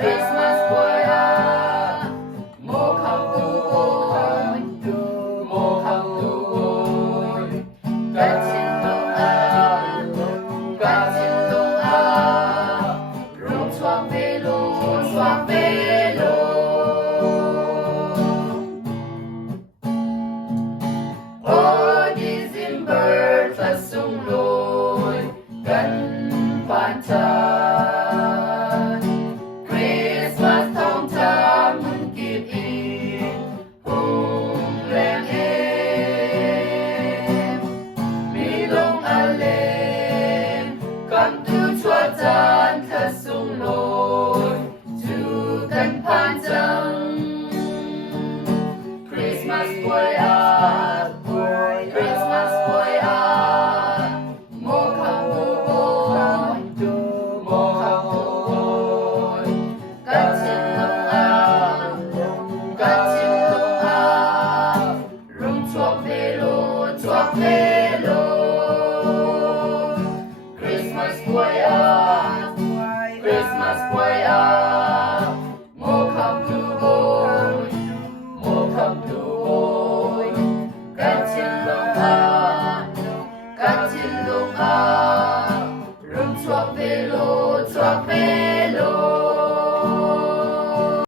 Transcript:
Christmas boy mo come to Kathinlungah rung chuak ve lo Oh December thật sung lối gần bàn chân Christmas thông thả mừng kịp in hùng lên em mi lông lên cầm tu chúa tan thật sung lối chu gần bàn chân Christmas boy Christmas boy mo come to Kathinlungah rung chuak ve lo Christmas boy